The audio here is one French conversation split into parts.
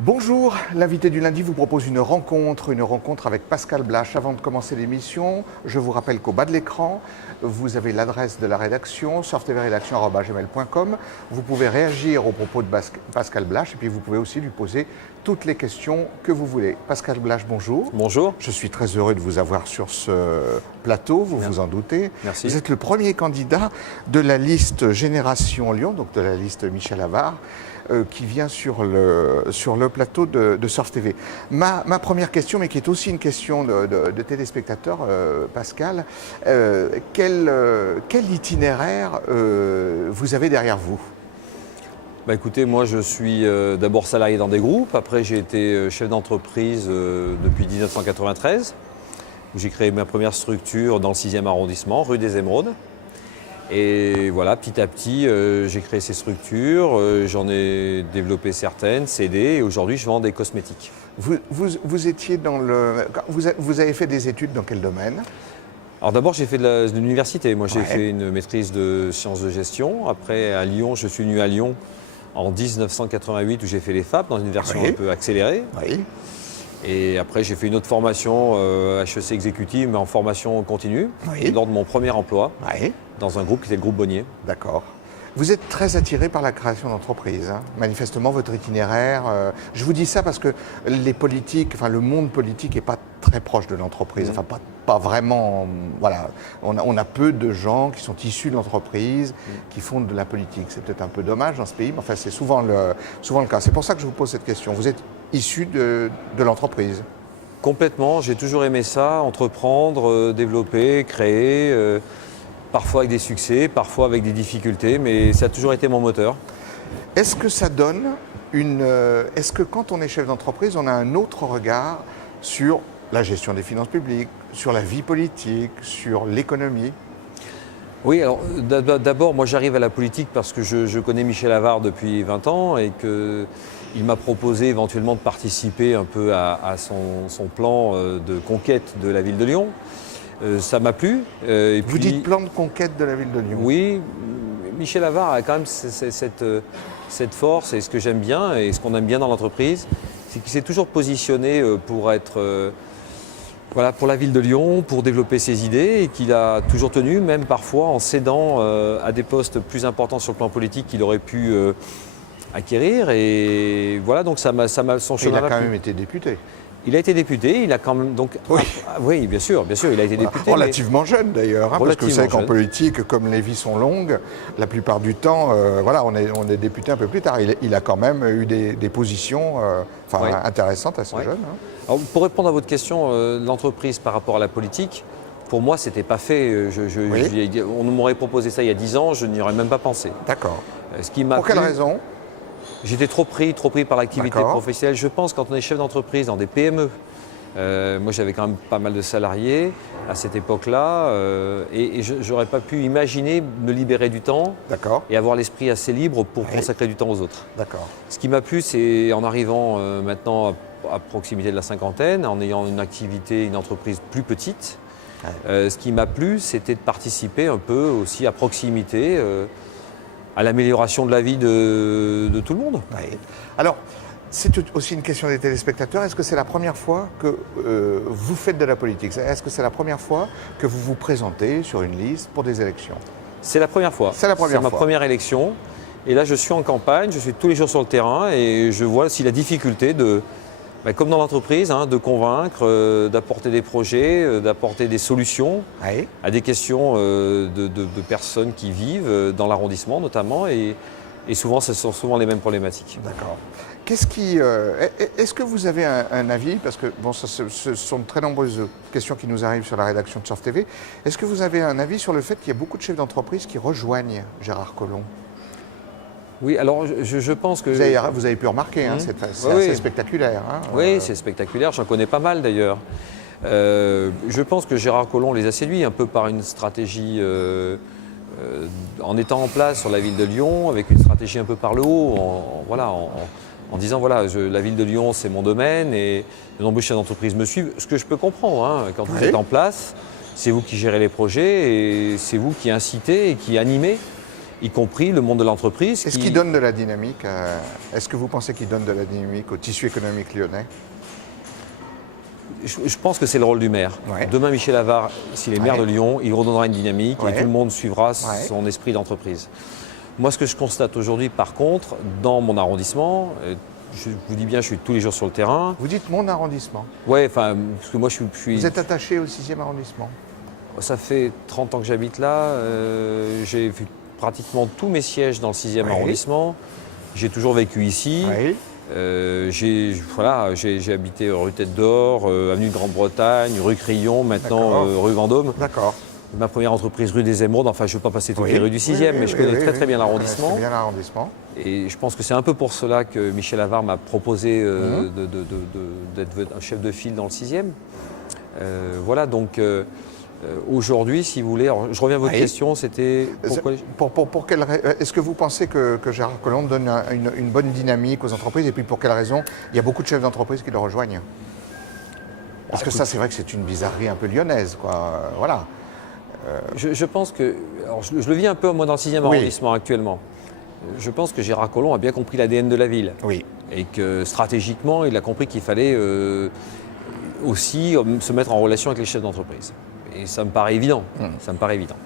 Bonjour, l'invité du lundi vous propose une rencontre avec Pascal Blache. Avant de commencer l'émission, je vous rappelle qu'au bas de l'écran, vous avez l'adresse de la rédaction, surftvrédaction@gmail.com. Vous pouvez réagir aux propos de Pascal Blache et puis vous pouvez aussi lui poser toutes les questions que vous voulez. Pascal Blache, bonjour. Bonjour. Je suis très heureux de vous avoir sur ce plateau, vous vous en doutez. Merci. Vous êtes le premier candidat de la liste Génération Lyon, donc de la liste Michel Avare, qui vient sur le plateau de Surf TV. Ma première question, mais qui est aussi une question de téléspectateurs, Pascal, quel itinéraire vous avez derrière vous ? Écoutez, moi je suis d'abord salarié dans des groupes, après j'ai été chef d'entreprise depuis 1993, où j'ai créé ma première structure dans le 6e arrondissement, rue des Émeraudes. Et voilà, petit à petit, j'ai créé ces structures, j'en ai développé certaines, cédé, et aujourd'hui je vends des cosmétiques. Vous étiez dans le... Vous avez fait des études dans quel domaine ? Alors d'abord j'ai fait de l'université, moi j'ai fait une maîtrise de sciences de gestion. Après à Lyon, je suis venu à Lyon en 1988 où j'ai fait les FAP dans une version un peu accélérée. Oui. Et après j'ai fait une autre formation HEC exécutive mais en formation continue lors de mon premier emploi dans un groupe qui était le groupe Bonnier. D'accord. Vous êtes très attiré par la création d'entreprises, hein. Manifestement, votre itinéraire. Je vous dis ça parce que les politiques, enfin le monde politique n'est pas très proche de l'entreprise. Enfin, pas vraiment. Voilà, on a peu de gens qui sont issus de l'entreprise, qui font de la politique. C'est peut-être un peu dommage dans ce pays, mais enfin c'est souvent le cas. C'est pour ça que je vous pose cette question. Vous êtes issu de l'entreprise. Complètement. J'ai toujours aimé ça, entreprendre, développer, créer. Parfois avec des succès, parfois avec des difficultés, mais ça a toujours été mon moteur. Est-ce que ça donne est-ce que quand on est chef d'entreprise, on a un autre regard sur la gestion des finances publiques, sur la vie politique, sur l'économie ? Oui, alors d'abord, moi j'arrive à la politique parce que je connais Michel Avare depuis 20 ans et qu'il m'a proposé éventuellement de participer un peu à son plan de conquête de la ville de Lyon. Ça m'a plu. Vous dites plan de conquête de la ville de Lyon ? Oui, Michel Avare a quand même cette force et ce que j'aime bien et ce qu'on aime bien dans l'entreprise, c'est qu'il s'est toujours positionné pour être pour la ville de Lyon, pour développer ses idées et qu'il a toujours tenu, même parfois en cédant à des postes plus importants sur le plan politique qu'il aurait pu acquérir. Et voilà, donc ça m'a son chemin. Il a quand même été député. Il a été député, il a quand même donc... Oui, bien sûr, il a été député. Relativement jeune d'ailleurs, hein, parce que vous savez qu'en politique, comme les vies sont longues, la plupart du temps, on est député un peu plus tard. Il a quand même eu des positions intéressantes assez jeunes. Hein. Alors, pour répondre à votre question, l'entreprise par rapport à la politique, pour moi, c'était pas fait. On m'aurait proposé ça il y a 10 ans, je n'y aurais même pas pensé. D'accord. Pour quelle raison ? J'étais trop pris par l'activité professionnelle. Je pense quand on est chef d'entreprise dans des PME, moi j'avais quand même pas mal de salariés à cette époque-là, et je n'aurais pas pu imaginer me libérer du temps et avoir l'esprit assez libre pour consacrer du temps aux autres. D'accord. Ce qui m'a plu, c'est en arrivant maintenant à proximité de la cinquantaine, en ayant une activité, une entreprise plus petite, ce qui m'a plu, c'était de participer un peu aussi à proximité à l'amélioration de la vie de tout le monde. Alors, c'est aussi une question des téléspectateurs. Est-ce que c'est la première fois que vous faites de la politique ? Est-ce que c'est la première fois que vous vous présentez sur une liste pour des élections ? C'est la première fois. C'est ma première élection. Et là, je suis en campagne, je suis tous les jours sur le terrain et je vois aussi la difficulté comme dans l'entreprise, de convaincre, d'apporter des projets, d'apporter des solutions à des questions de personnes qui vivent dans l'arrondissement notamment. Et souvent, ce sont souvent les mêmes problématiques. D'accord. Est-ce que vous avez un avis, parce que ce sont de très nombreuses questions qui nous arrivent sur la rédaction de Surf TV. Est-ce que vous avez un avis sur le fait qu'il y a beaucoup de chefs d'entreprise qui rejoignent Gérard Collomb ? Oui, alors je pense que... Vous avez pu remarquer, c'est assez spectaculaire. Oui, c'est spectaculaire, j'en connais pas mal d'ailleurs. Je pense que Gérard Collomb les a séduits un peu par une stratégie, en étant en place sur la ville de Lyon, avec une stratégie un peu par le haut, en disant la ville de Lyon c'est mon domaine et de nombreux chefs d'entreprise me suivent, ce que je peux comprendre, quand vous êtes en place, c'est vous qui gérez les projets et c'est vous qui incitez et qui animez. y compris le monde de l'entreprise. Est-ce qu'il donne de la dynamique Est-ce que vous pensez qu'il donne de la dynamique au tissu économique lyonnais? Je pense que c'est le rôle du maire. Ouais. Demain, Michel Avare, s'il est maire Ouais. de Lyon, il redonnera une dynamique Ouais. et tout le monde suivra Ouais. son esprit d'entreprise. Moi, ce que je constate aujourd'hui, par contre, dans mon arrondissement, je vous dis bien, je suis tous les jours sur le terrain. Vous dites mon arrondissement. Ouais, enfin, parce que moi, je suis. Vous êtes attaché au 6e arrondissement. Ça fait 30 ans que j'habite là. J'ai vu pratiquement tous mes sièges dans le 6e Oui. arrondissement. J'ai toujours vécu ici. Oui. J'ai habité rue Tête d'Or, avenue de Grande-Bretagne, rue Crillon, maintenant D'accord. rue Vendôme. D'accord. Ma première entreprise rue des Émeraudes, enfin je ne vais pas passer toutes Oui. les rues du 6e, mais je connais très bien l'arrondissement. Très bien l'arrondissement. Et je pense que c'est un peu pour cela que Michel Avare m'a proposé d'être un chef de file dans le 6e. Voilà, donc aujourd'hui, si vous voulez, alors, je reviens à votre Oui. question, c'était pourquoi Pour quelle est-ce que vous pensez que Gérard Collomb donne une bonne dynamique aux entreprises et puis pour quelle raison il y a beaucoup de chefs d'entreprise qui le rejoignent? Parce que ça, c'est vrai que c'est une bizarrerie un peu lyonnaise, quoi. Voilà. Je pense que, alors je le vis un peu moi dans le 6e Oui. arrondissement actuellement. Je pense que Gérard Collomb a bien compris l'ADN de la ville. Oui. Et que stratégiquement, il a compris qu'il fallait aussi se mettre en relation avec les chefs d'entreprise. Et ça me paraît évident. Ça me paraît évident.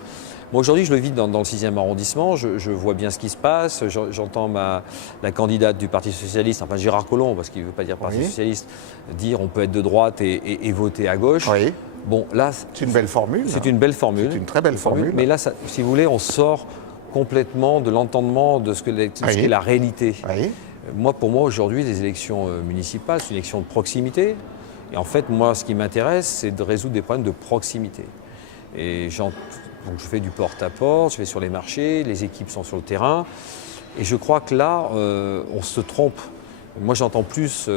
Moi aujourd'hui, je le vis dans le 6e arrondissement, je vois bien ce qui se passe, j'entends la candidate du Parti Socialiste, enfin Gérard Collomb, parce qu'il ne veut pas dire Parti Oui. Socialiste, dire on peut être de droite et voter à gauche. Oui. Bon, là, C'est une belle formule. c'est une belle formule. C'est une très belle formule. Mais là, si vous voulez, on sort complètement de l'entendement de ce qu'est la réalité. Oui. Pour moi, aujourd'hui, les élections municipales, c'est une élection de proximité. Et en fait, moi, ce qui m'intéresse, c'est de résoudre des problèmes de proximité. Et donc, je fais du porte-à-porte, je vais sur les marchés, les équipes sont sur le terrain. Et je crois que là, on se trompe. Moi, j'entends plus sur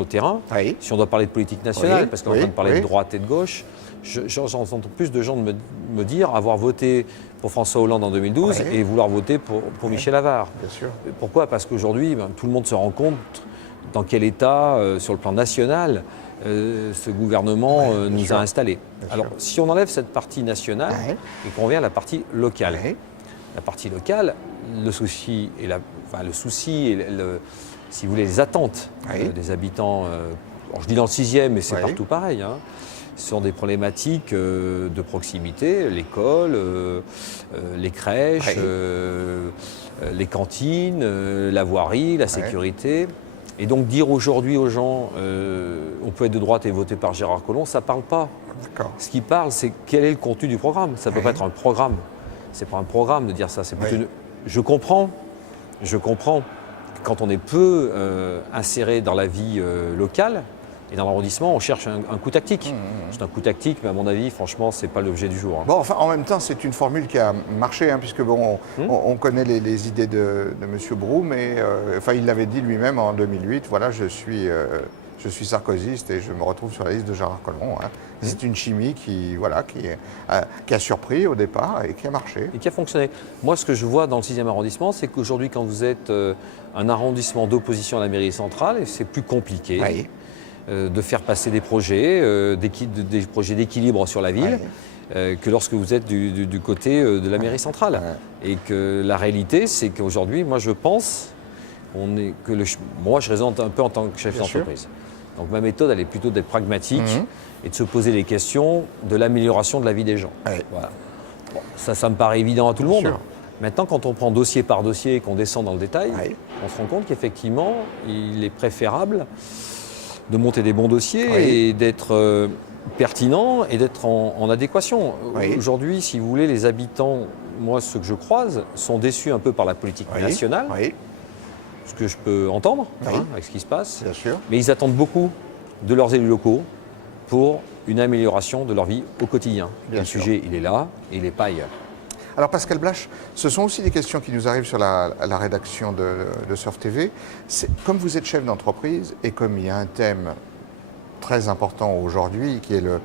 le terrain. Oui. Si on doit parler de politique nationale, Oui, parce qu'on est en train de parler oui. de droite et de gauche, j'entends plus de gens me dire avoir voté pour François Hollande en 2012 Oui. et vouloir voter pour Michel Avare. Bien sûr. Pourquoi? Parce qu'aujourd'hui, tout le monde se rend compte dans quel état, sur le plan national, ce gouvernement bien nous sûr. a installés. Bien Alors, sûr. si on enlève cette partie nationale Ouais. et qu'on revient à la partie locale, Oui. la partie locale, le souci et si vous voulez, les attentes Oui. des habitants, alors je dis dans le 6e, mais c'est Oui. partout pareil, hein, ce sont des problématiques de proximité, l'école, les crèches, Oui. les cantines, la voirie, la sécurité. Et donc dire aujourd'hui aux gens, on peut être de droite et voter par Gérard Collomb, ça ne parle pas. D'accord. Ce qui parle, c'est quel est le contenu du programme. Ça ne peut pas être un programme. C'est pas un programme de dire ça. C'est plutôt Je comprends que quand on est peu inséré dans la vie locale et dans l'arrondissement, on cherche un coup tactique. C'est un coup tactique, mais à mon avis, franchement, ce n'est pas l'objet du jour. Hein. Bon, enfin, en même temps, c'est une formule qui a marché, hein, puisque bon, on connaît les idées de M. Brou, mais enfin, il l'avait dit lui-même en 2008, voilà, je suis sarkozyste et je me retrouve sur la liste de Gérard Collomb. Hein. C'est une chimie qui a surpris au départ et qui a marché. Et qui a fonctionné. Moi, ce que je vois dans le 6e arrondissement, c'est qu'aujourd'hui, quand vous êtes un arrondissement d'opposition à la mairie centrale, c'est plus compliqué. Oui. De faire passer des projets, des projets d'équilibre sur la ville, que lorsque vous êtes du côté de la mairie centrale. Et que la réalité, c'est qu'aujourd'hui, moi je pense, moi je raisonne un peu en tant que chef d'entreprise. Donc ma méthode, elle est plutôt d'être pragmatique et de se poser les questions de l'amélioration de la vie des gens. Voilà. Bon, ça me paraît évident à tout le monde. sûr. Maintenant, quand on prend dossier par dossier et qu'on descend dans le détail, on se rend compte qu'effectivement, il est préférable de monter des bons dossiers et d'être pertinent et d'être en adéquation. Aujourd'hui, si vous voulez, les habitants, moi, ceux que je croise, sont déçus un peu par la politique nationale, ce que je peux entendre avec ce qui se passe. Bien sûr. Mais ils attendent beaucoup de leurs élus locaux pour une amélioration de leur vie au quotidien. Bien le sûr. sujet, il est là et il n'est pas ailleurs. Alors Pascal Blache, ce sont aussi des questions qui nous arrivent sur la rédaction de Surf TV. Comme vous êtes chef d'entreprise et comme il y a un thème très important aujourd'hui qui est le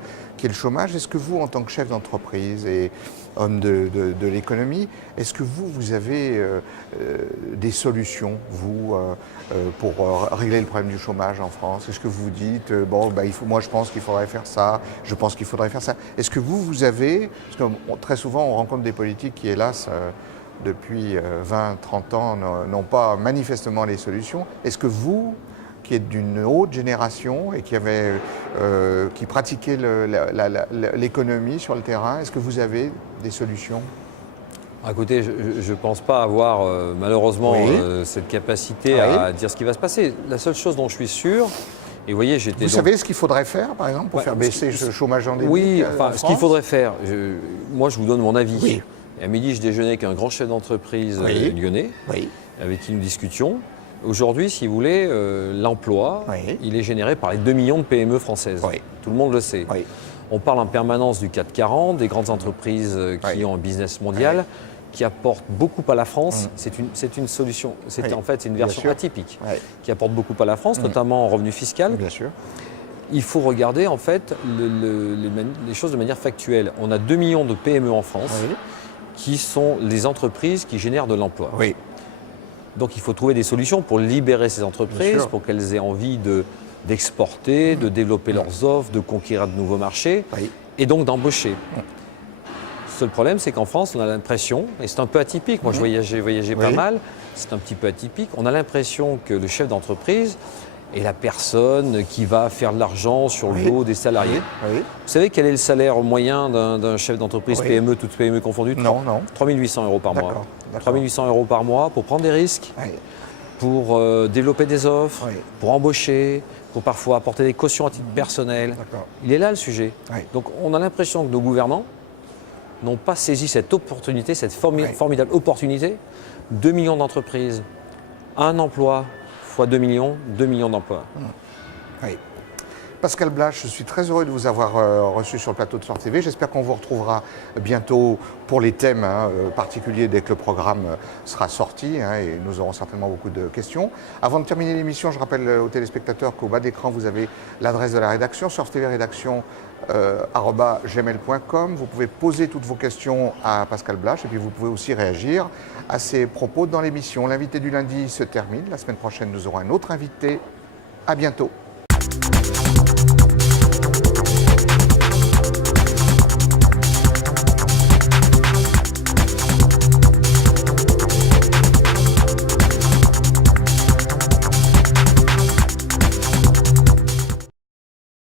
chômage, est-ce que vous, en tant que chef d'entreprise et homme de l'économie, est-ce que vous avez des solutions, vous, pour régler le problème du chômage en France? Est-ce que vous dites, moi je pense qu'il faudrait faire ça, je pense qu'il faudrait faire ça. Est-ce que vous avez, parce que très souvent on rencontre des politiques qui hélas depuis 20, 30 ans n'ont pas manifestement les solutions. Est-ce que vous, qui êtes d'une haute génération et qui pratiquez l'économie sur le terrain, est-ce que vous avez des solutions? Écoutez, je ne pense pas avoir malheureusement cette capacité à dire ce qui va se passer. La seule chose dont je suis sûr, et vous voyez, Vous savez ce qu'il faudrait faire, par exemple, pour faire baisser ce chômage endémique? Oui, ce qu'il faudrait faire, moi je vous donne mon avis. Oui. Et à midi, je déjeunais avec un grand chef d'entreprise lyonnais, avec qui nous discutions. Aujourd'hui, si vous voulez, l'emploi, il est généré par les 2 millions de PME françaises. Tout le monde le sait. On parle en permanence du CAC 40, des grandes entreprises qui ont un business mondial, qui apportent beaucoup à la France. C'est une solution, en fait c'est une version atypique, qui apporte beaucoup à la France, notamment en revenu fiscal. Bien sûr. Il faut regarder en fait les choses de manière factuelle. On a 2 millions de PME en France qui sont les entreprises qui génèrent de l'emploi. Donc il faut trouver des solutions pour libérer ces entreprises, pour qu'elles aient envie d'exporter, de développer leurs offres, de conquérir de nouveaux marchés et donc d'embaucher. Le seul problème, c'est qu'en France, on a l'impression, et c'est un peu atypique, moi je voyageais pas mal, c'est un petit peu atypique, on a l'impression que le chef d'entreprise est la personne qui va faire de l'argent sur le dos des salariés. Vous savez quel est le salaire moyen d'un chef d'entreprise PME, toutes PME confondues? Non. 3 800 € par mois. 3 800 € par mois pour prendre des risques, pour développer des offres, pour embaucher, pour parfois apporter des cautions à titre personnel. Il est là le sujet. Donc on a l'impression que nos gouvernants n'ont pas saisi cette opportunité, cette formidable opportunité. 2 millions d'entreprises, un emploi fois 2 millions d'emplois. Pascal Blache, je suis très heureux de vous avoir reçu sur le plateau de Soir TV. J'espère qu'on vous retrouvera bientôt pour les thèmes particuliers dès que le programme sera sorti et nous aurons certainement beaucoup de questions. Avant de terminer l'émission, je rappelle aux téléspectateurs qu'au bas d'écran, vous avez l'adresse de la rédaction, Soir TV rédaction @gmail.com. Vous pouvez poser toutes vos questions à Pascal Blache et puis vous pouvez aussi réagir à ses propos dans l'émission. L'invité du lundi se termine. La semaine prochaine, nous aurons un autre invité. À bientôt.